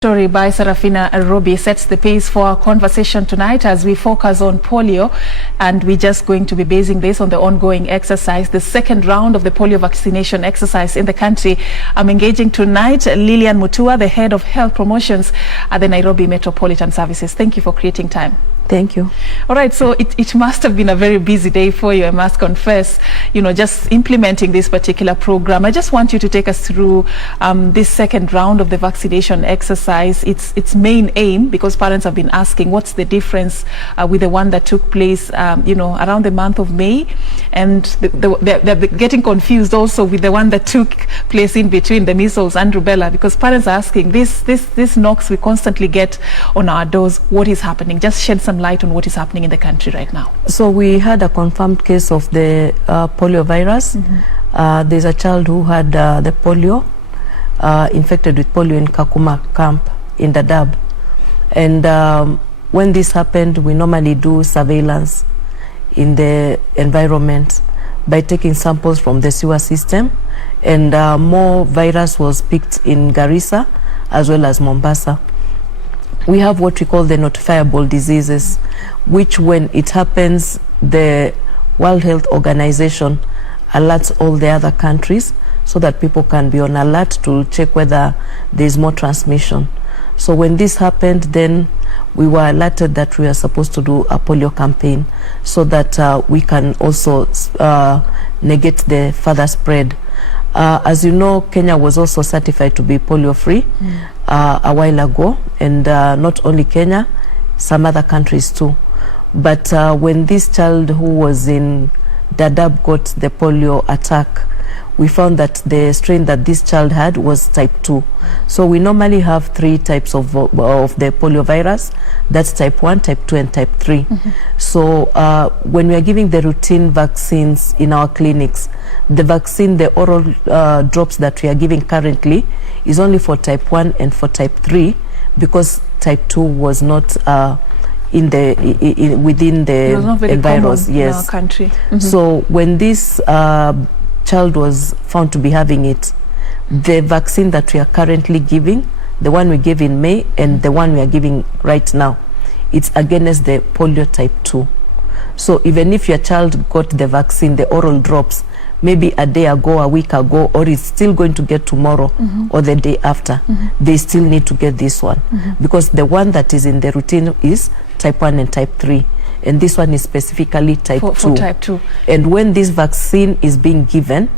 Story by Serfine Achieng sets the pace for our conversation tonight as we focus on polio, and we're just going to be basing this on the ongoing exercise, the second round of the polio vaccination exercise in the country. I'm engaging tonight Lillian Mutua, the head of health promotions at the Nairobi Metropolitan Services. Thank you for creating time. Thank you. All right, so it must have been a very busy day for you, I must confess, just implementing this particular program. I just want you to take us through this second round of the vaccination exercise, its main aim, because parents have been asking what's the difference with the one that took place, around the month of May, and they're getting confused also with the one that took place in between, the measles and rubella, because parents are asking, this knocks we constantly get on our doors, what is happening? Just shed some light on what is happening in the country right now. So we had a confirmed case of the polio virus. There's a child who had the polio, infected with polio in Kakuma camp in Dadaab. And when this happened, we normally do surveillance in the environment by taking samples from the sewer system. And more virus was picked in Garissa as well as Mombasa. We have what we call the notifiable diseases, which when it happens, the World Health Organization alerts all the other countries so that people can be on alert to check whether there is more transmission. So when this happened, then we were alerted that we are supposed to do a polio campaign so that we can also negate the further spread. As you know, Kenya was also certified to be polio-free a while ago, and not only Kenya, some other countries too. But when this child who was in Dadaab got the polio attack, we found that the strain that this child had was type 2. So we normally have 3 types of the polio virus. That's type 1, type 2, and type 3. So when we are giving the routine vaccines in our clinics, the vaccine, the oral drops that we are giving currently is only for type 1 and for type 3, because type 2 was not within the virus. Yes. In our country. So when this child was found to be having it, the vaccine that we are currently giving, the one we gave in May and the one we are giving right now, it's against the polio type 2. So even if your child got the vaccine, the oral drops, maybe a day ago, a week ago, or is still going to get tomorrow or the day after, they still need to get this one, because the one that is in the routine is type 1 and type 3. And this one is specifically type 2. For type 2. And when this vaccine is being given,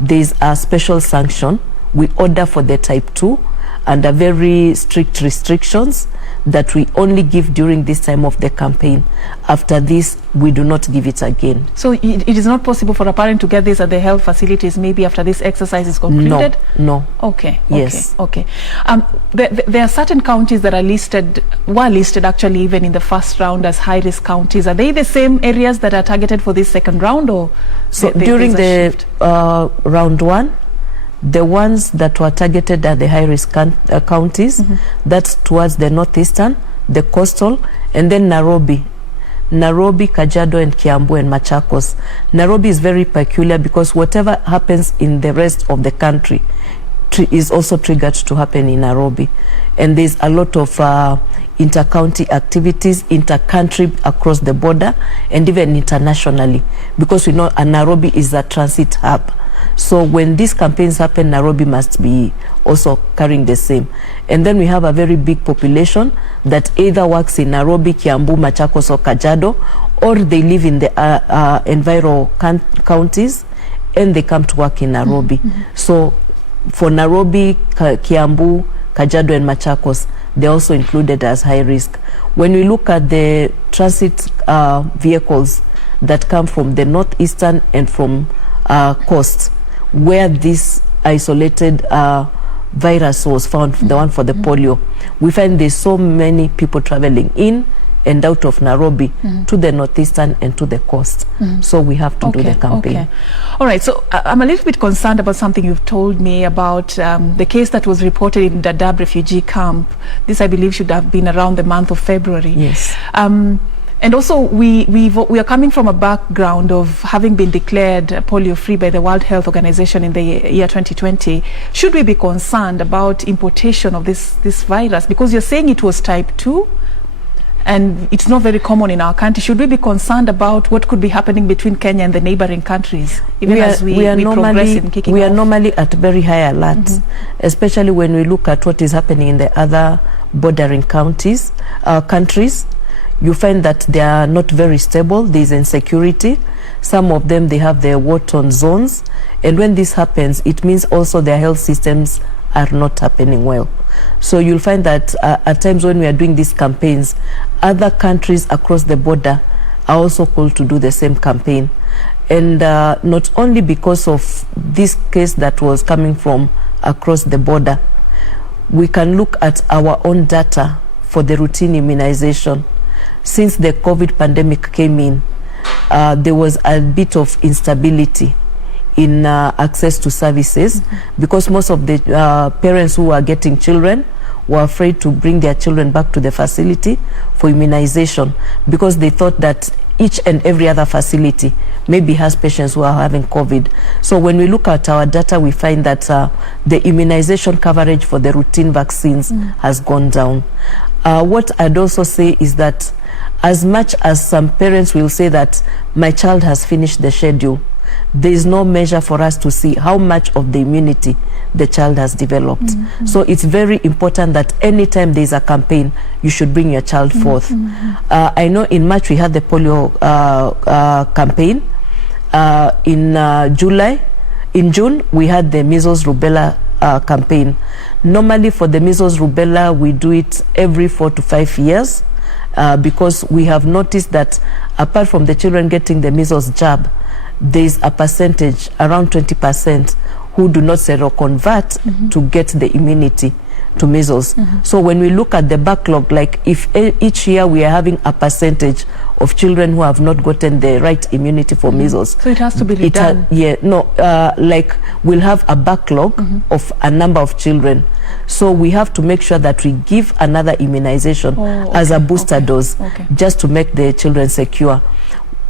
there is a special sanction. We order for the type 2 under very strict restrictions that we only give during this time of the campaign. After this, we do not give it again. So it is not possible for a parent to get this at the health facilities maybe after this exercise is concluded? No. Okay. Yes. Okay. There are certain counties that were listed actually even in the first round as high-risk counties. Are they the same areas that are targeted for this second round, or? So during the round 1, the ones that were targeted are the high-risk counties, that's towards the northeastern, the coastal, and then Nairobi, Kajiado, and Kiambu, and Machakos. Nairobi is very peculiar because whatever happens in the rest of the country is also triggered to happen in Nairobi. And there's a lot of inter-county activities, inter-country across the border, and even internationally, because we know Nairobi is a transit hub. So when these campaigns happen, Nairobi must be also carrying the same. And then we have a very big population that either works in Nairobi, Kiambu, Machakos, or Kajiado, or they live in the enviro counties and they come to work in Nairobi. So for Nairobi, Kiambu, Kajiado, and Machakos, they're also included as high risk. When we look at the transit vehicles that come from the northeastern and from coast, where this isolated virus was found, the one for the polio, we find there's so many people traveling in and out of Nairobi to the northeastern and to the coast. So we have to do the campaign. All right, so I'm a little bit concerned about something you've told me about the case that was reported in Dadaab refugee camp. This, I believe, should have been around the month of February. Yes. And also, we are coming from a background of having been declared polio-free by the World Health Organization in the year 2020. Should we be concerned about importation of this virus? Because you're saying it was type 2, and it's not very common in our country. Should we be concerned about what could be happening between Kenya and the neighboring countries, even as we progress in kicking off? We are normally at very high alert, especially when we look at what is happening in the other bordering countries. You find that they are not very stable. There is insecurity. Some of them, they have their war-torn zones. And when this happens, it means also their health systems are not happening well. So you'll find that at times when we are doing these campaigns, other countries across the border are also called to do the same campaign. And not only because of this case that was coming from across the border, we can look at our own data for the routine immunization. Since the COVID pandemic came in, there was a bit of instability in access to services, because most of the parents who are getting children were afraid to bring their children back to the facility for immunization, because they thought that each and every other facility maybe has patients who are having COVID. So when we look at our data, we find that the immunization coverage for the routine vaccines has gone down. What I'd also say is that as much as some parents will say that my child has finished the schedule, there is no measure for us to see how much of the immunity the child has developed. So it's very important that anytime there is a campaign, you should bring your child forth. I know in March we had the polio campaign. In June we had the measles rubella campaign. Normally for the measles rubella we do it every 4 to 5 years, because we have noticed that apart from the children getting the measles jab, there is a percentage, around 20%, who do not seroconvert to get the immunity to measles. So when we look at the backlog, like if each year we are having a percentage of children who have not gotten the right immunity for measles, so it has to be redone. Like we'll have a backlog of a number of children. So we have to make sure that we give another immunization as a booster dose, just to make the children secure.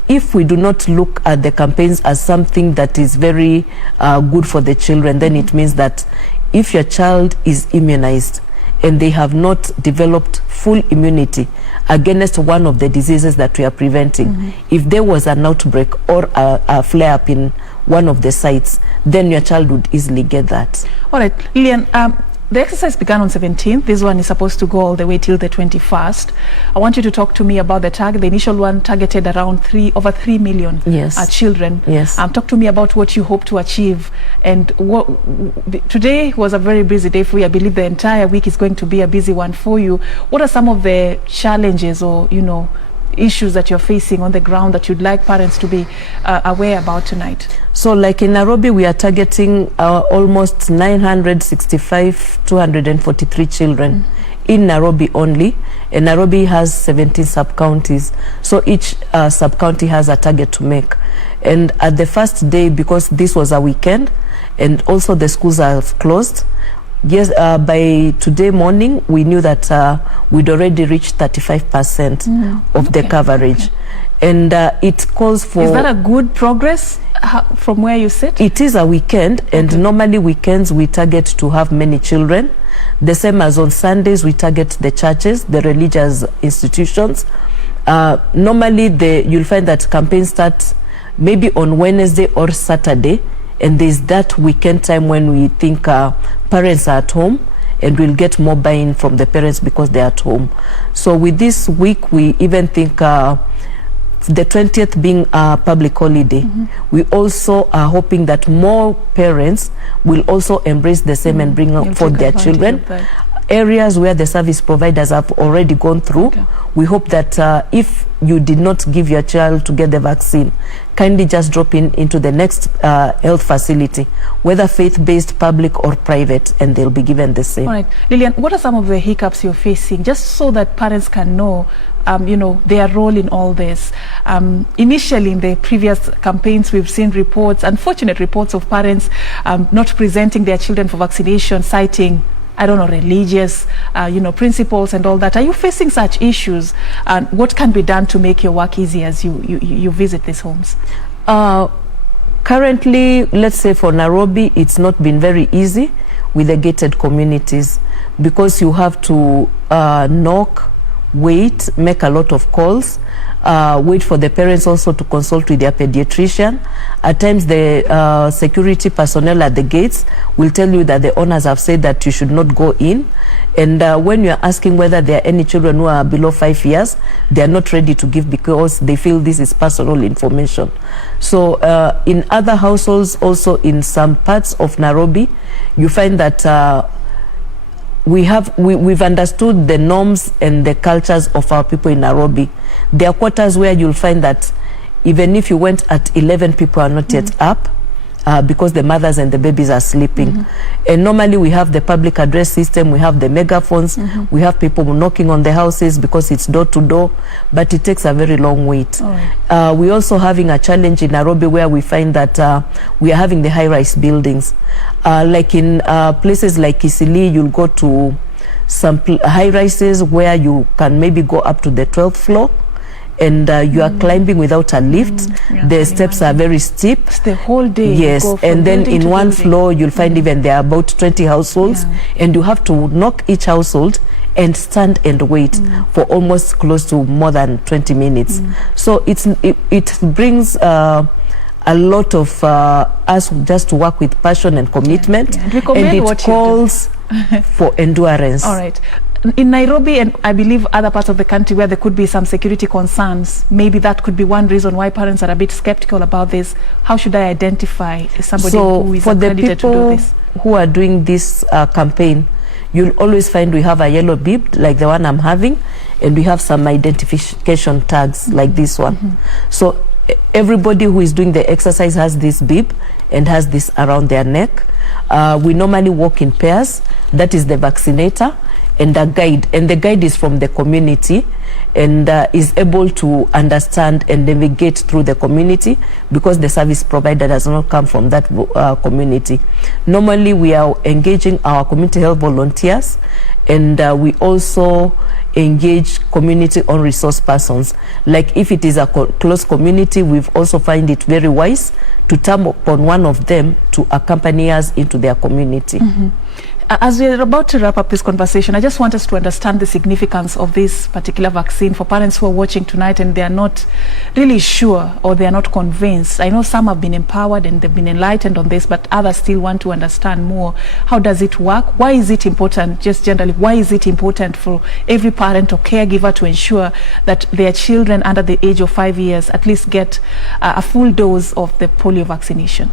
If we do not look at the campaigns as something that is very good for the children, then it means that if your child is immunized and they have not developed full immunity against one of the diseases that we are preventing, if there was an outbreak or a flare-up in one of the sites, then your child would easily get that. All right, Lillian, the exercise began on 17th. This one is supposed to go all the way till the 21st. I want you to talk to me about the target. The initial one targeted around over 3 million children. Yes. Talk to me about what you hope to achieve. And today was a very busy day for you. I believe the entire week is going to be a busy one for you. What are some of the challenges or, issues that you're facing on the ground that you'd like parents to be aware about tonight? So like in Nairobi, we are targeting almost 243 children in Nairobi only. And Nairobi has 17 sub-counties. So each sub-county has a target to make. And at the first day, because this was a weekend and also the schools are closed, yes, by today morning, we knew that we'd already reached 35% of the coverage. And it calls for... Is that a good progress from where you sit? It is a weekend, and normally weekends we target to have many children. The same as on Sundays, we target the churches, the religious institutions. Normally, you'll find that campaigns start maybe on Wednesday or Saturday, and there's that weekend time when we think parents are at home, and we'll get more buy-in from the parents because they're at home. So with this week, we even think the 20th being a public holiday, we also are hoping that more parents will also embrace the same and bring forth their children. Areas where the service providers have already gone through, we hope that if you did not give your child to get the vaccine, kindly just drop into the next health facility, whether faith-based, public or private, and they'll be given the same. All right. Lillian, what are some of the hiccups you're facing, just so that parents can know their role in all this? Initially, in the previous campaigns, we've seen reports, unfortunate reports of parents not presenting their children for vaccination, citing I don't know, religious, principles and all that. Are you facing such issues? And what can be done to make your work easy as you visit these homes? Currently, let's say for Nairobi, it's not been very easy with the gated communities, because you have to knock, wait, make a lot of calls, wait for the parents also to consult with their pediatrician. At times the security personnel at the gates will tell you that the owners have said that you should not go in, and when you are asking whether there are any children who are below 5 years, they are not ready to give because they feel this is personal information. So in other households, also in some parts of Nairobi, you find that we've understood the norms and the cultures of our people in Nairobi. There are quarters where you'll find that even if you went at 11, people are not yet up because the mothers and the babies are sleeping. And normally we have the public address system, we have the megaphones, we have people knocking on the houses because it's door to door, but it takes a very long wait. We're also having a challenge in Nairobi where we find that we are having the high-rise buildings. Like in places like Kisili, you'll go to some high-rises where you can maybe go up to the 12th floor, and you are climbing without a lift. The steps are very steep. It's the whole day. Yes, and then in one floor you'll find even there are about 20 households, and you have to knock each household and stand and wait for almost close to more than 20 minutes. So it brings a lot of us just to work with passion and commitment, and it calls for endurance. All right. In Nairobi, and I believe other parts of the country where there could be some security concerns, maybe that could be one reason why parents are a bit skeptical about this. How should I identify somebody who is accredited to do this? Who are doing this campaign, you'll always find we have a yellow bib like the one I'm having, and we have some identification tags like this one. So everybody who is doing the exercise has this bib and has this around their neck. We normally walk in pairs. That is the vaccinator and a guide, and the guide is from the community and is able to understand and navigate through the community because the service provider does not come from that community. Normally we are engaging our community health volunteers, and we also engage community owned resource persons. Like if it is a close community, we've also find it very wise to tap upon one of them to accompany us into their community. As we're about to wrap up this conversation, I just want us to understand the significance of this particular vaccine for parents who are watching tonight and they are not really sure or they are not convinced. I know some have been empowered and they've been enlightened on this, but others still want to understand more. How does it work? Why is it important, just generally, why is it important for every parent or caregiver to ensure that their children under the age of 5 years at least get a full dose of the polio vaccination?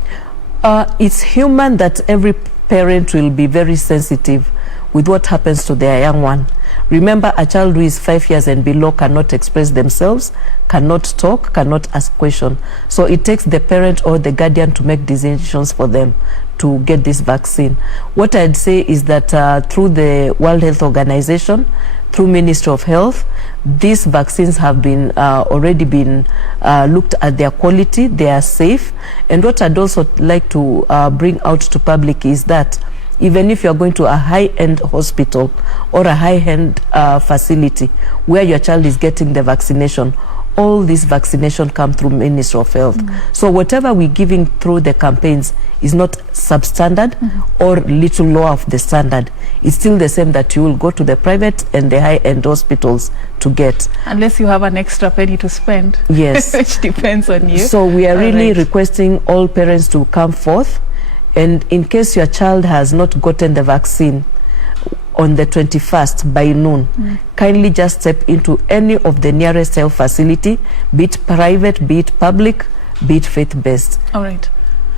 It's human that every parent will be very sensitive with what happens to their young one. Remember, a child who is 5 years and below cannot express themselves, cannot talk, cannot ask questions. So it takes the parent or the guardian to make decisions for them to get this vaccine. What I'd say is that through the World Health Organization, through Ministry of Health, these vaccines have been already been looked at their quality, they are safe. And what I'd also like to bring out to public is that even if you're going to a high-end hospital or a high-end facility where your child is getting the vaccination, all this vaccination come through Ministry of Health. So whatever we're giving through the campaigns is not substandard or little lower of the standard. It's still the same that you will go to the private and the high-end hospitals to get. Unless you have an extra penny to spend. Yes. Which depends on you. So we are really requesting all parents to come forth, and in case your child has not gotten the vaccine on the 21st by noon, kindly just step into any of the nearest health facility, be it private, be it public, be it faith-based. All right.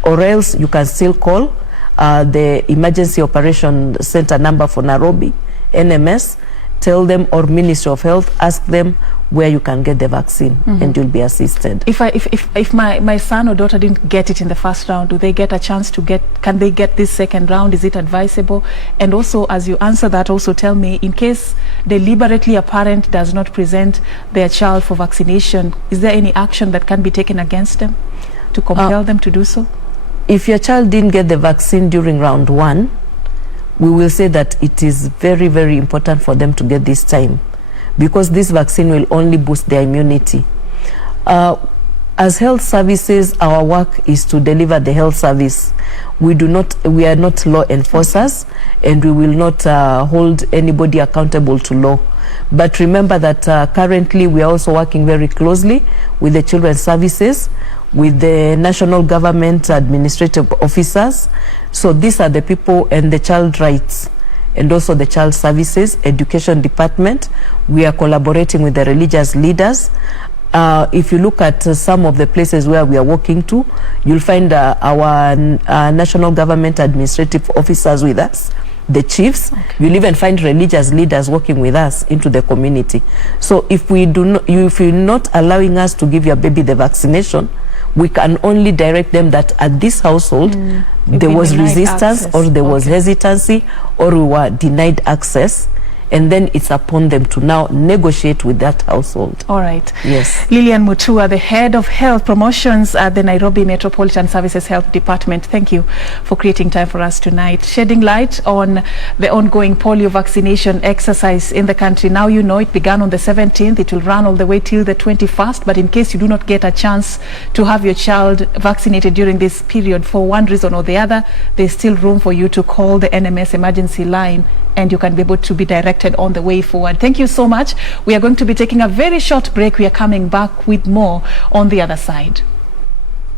Or else you can still call the Emergency Operation Center number for Nairobi, NMS, tell them, or Ministry of Health, ask them where you can get the vaccine, and you'll be assisted. If my son or daughter didn't get it in the first round, do they get a chance to get, can they get this second round? Is it advisable? And also, as you answer that, also tell me, in case deliberately a parent does not present their child for vaccination, is there any action that can be taken against them to compel them to do so? If your child didn't get the vaccine during round 1, we will say that it is very, very important for them to get this time, because this vaccine will only boost their immunity. As health services, our work is to deliver the health service. We are not law enforcers, and we will not hold anybody accountable to law. But remember that currently we are also working very closely with the children's services, with the national government administrative officers. So these are the people, and the child rights, and also the child services, education department. We are collaborating with the religious leaders. If you look at some of the places where we are working to, you'll find our national government administrative officers with us, the chiefs. Okay. You'll even find religious leaders working with us into the community. So if you're not allowing us to give your baby the vaccination, we can only direct them that at this household there was resistance access, or there was hesitancy, or we were denied access. And then it's upon them to now negotiate with that household. All right. Yes. Lillian Mutua, the head of health promotions at the Nairobi Metropolitan Services Health Department, thank you for creating time for us tonight, shedding light on the ongoing polio vaccination exercise in the country. Now you know it began on the 17th. It will run all the way till the 21st. But in case you do not get a chance to have your child vaccinated during this period for one reason or the other, there's still room for you to call the NMS emergency line, and you can be able to be directed on the way forward. Thank you so much. We are going to be taking a very short break. We are coming back with more on the other side.